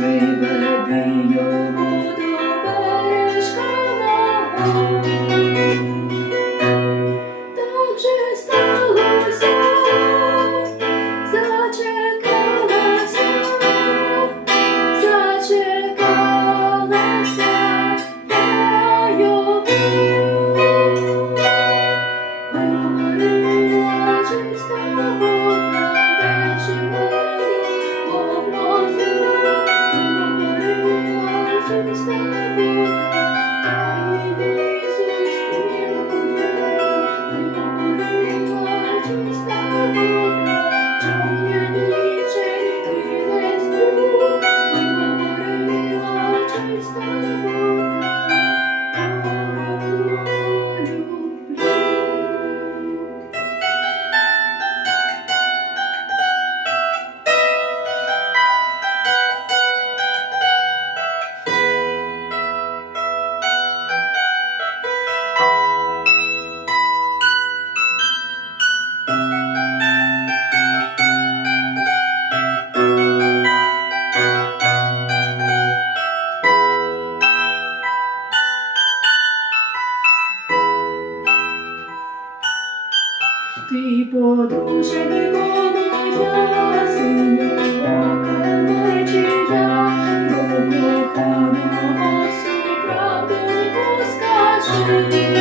Приведи його до бережка мого. Ти подружжя моя, синю ока не чита, про.